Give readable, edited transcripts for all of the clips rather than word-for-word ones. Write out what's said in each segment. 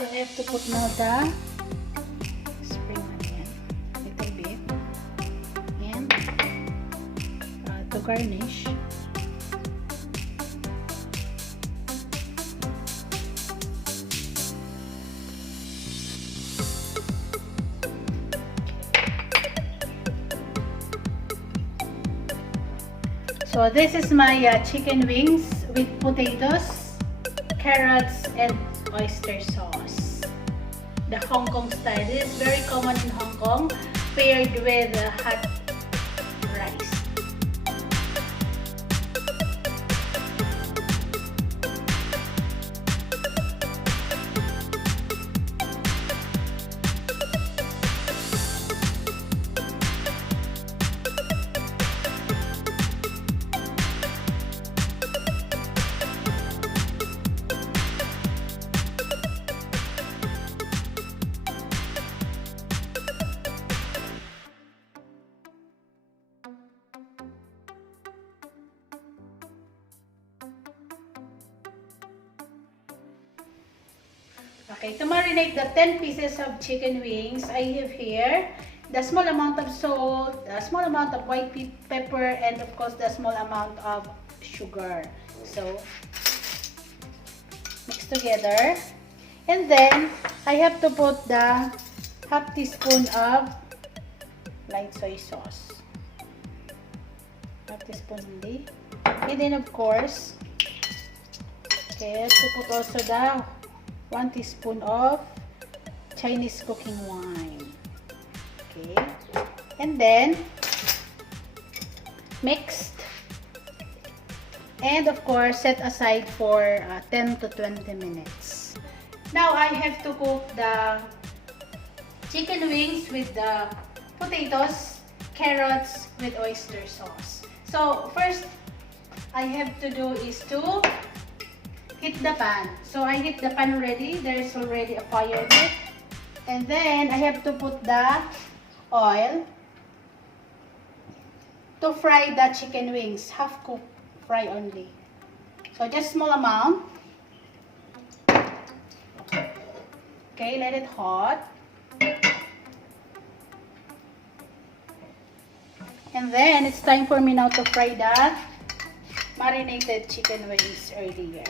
So I have to put now the spring onion, little bit, and to garnish. So this is my chicken wings with potatoes, carrots, and oyster sauce. The Hong Kong style. This is very common in Hong Kong, paired with hot rice. Okay, to marinate the 10 pieces of chicken wings, I have here the small amount of salt, the small amount of white pepper, and of course the small amount of sugar. So, mix together. And then, I have to put the half teaspoon of light soy sauce. Half teaspoon only. And then of course, okay, I have to put also the 1 teaspoon of Chinese cooking wine. Okay. And then mixed. And of course, set aside for 10 to 20 minutes. Now I have to cook the chicken wings with the potatoes, carrots with oyster sauce. So first I have to do is to heat the pan. So I heat the pan already. There is already a fire in it. And then I have to put the oil to fry the chicken wings. Half cooked fry only. So just small amount. Okay, let it hot. And then it's time for me now to fry the marinated chicken wings earlier.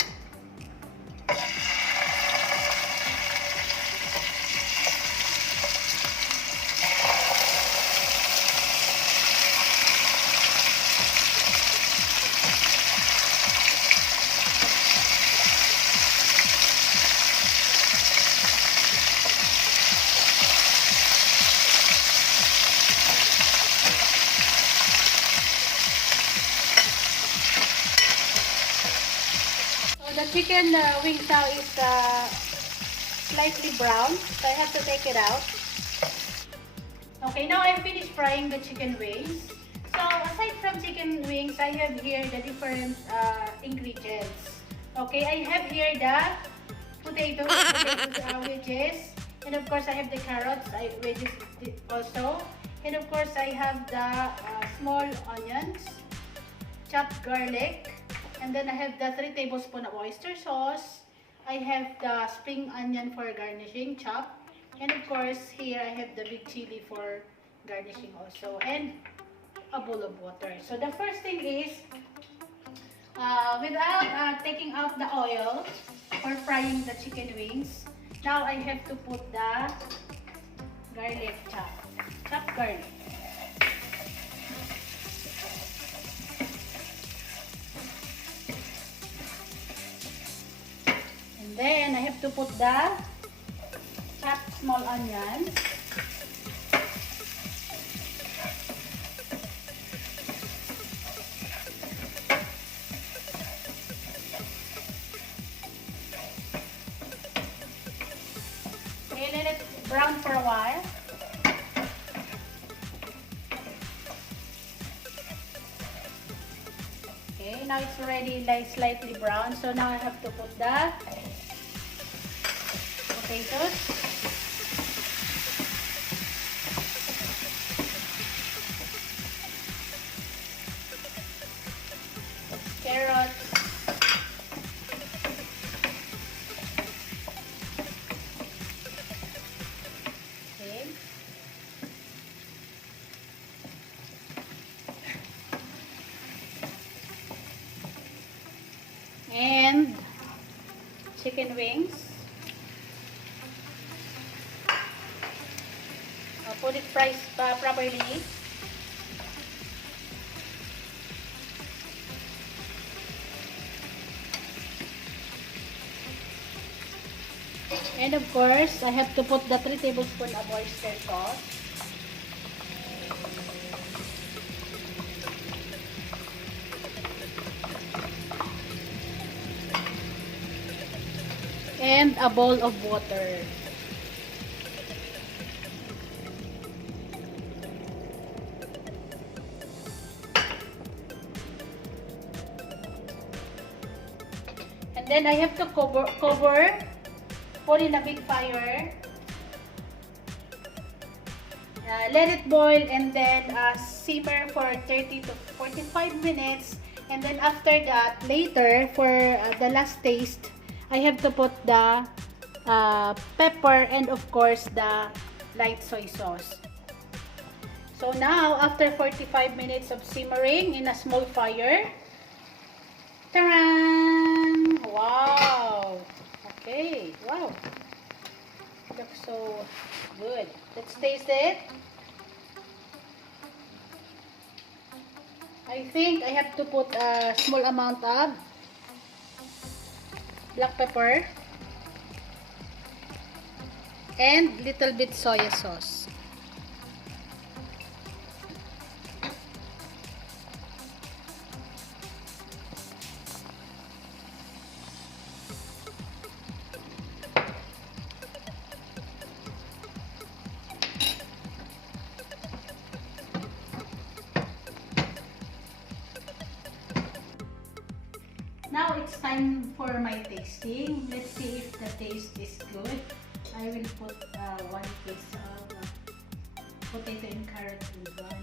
The chicken wings now is slightly brown, so I have to take it out. Okay, now I finished frying the chicken wings. So aside from chicken wings, I have here the different ingredients. Okay, I have here the potato wedges, and of course I have the carrots wedges also, and of course I have the small onions, chopped garlic. And then I have the 3 tablespoons of oyster sauce. I have the spring onion for garnishing, chopped. And of course, here I have the big chili for garnishing also. And a bowl of water. So the first thing is, without taking out the oil for frying the chicken wings, now I have to put the garlic chopped garlic. Then I have to put the chopped small onions. Okay, let it brown for a while. Okay, now it's already like slightly brown. So now I have to put the potatoes, carrots, chicken wings. Put it properly. And of course, I have to put the 3 tablespoons of oyster sauce. And a bowl of water. And then I have to cover, put in a big fire. Let it boil and then simmer for 30 to 45 minutes. And then after that, later, for the last taste, I have to put the pepper and of course the light soy sauce. So now, after 45 minutes of simmering in a small fire, ta-ran! Wow! Okay, wow! Looks so good. Let's taste it. I think I have to put a small amount of black pepper and little bit soy sauce. Now it's time for my tasting. Let's see if the taste is good. I will put 1 piece of potato and carrot in one.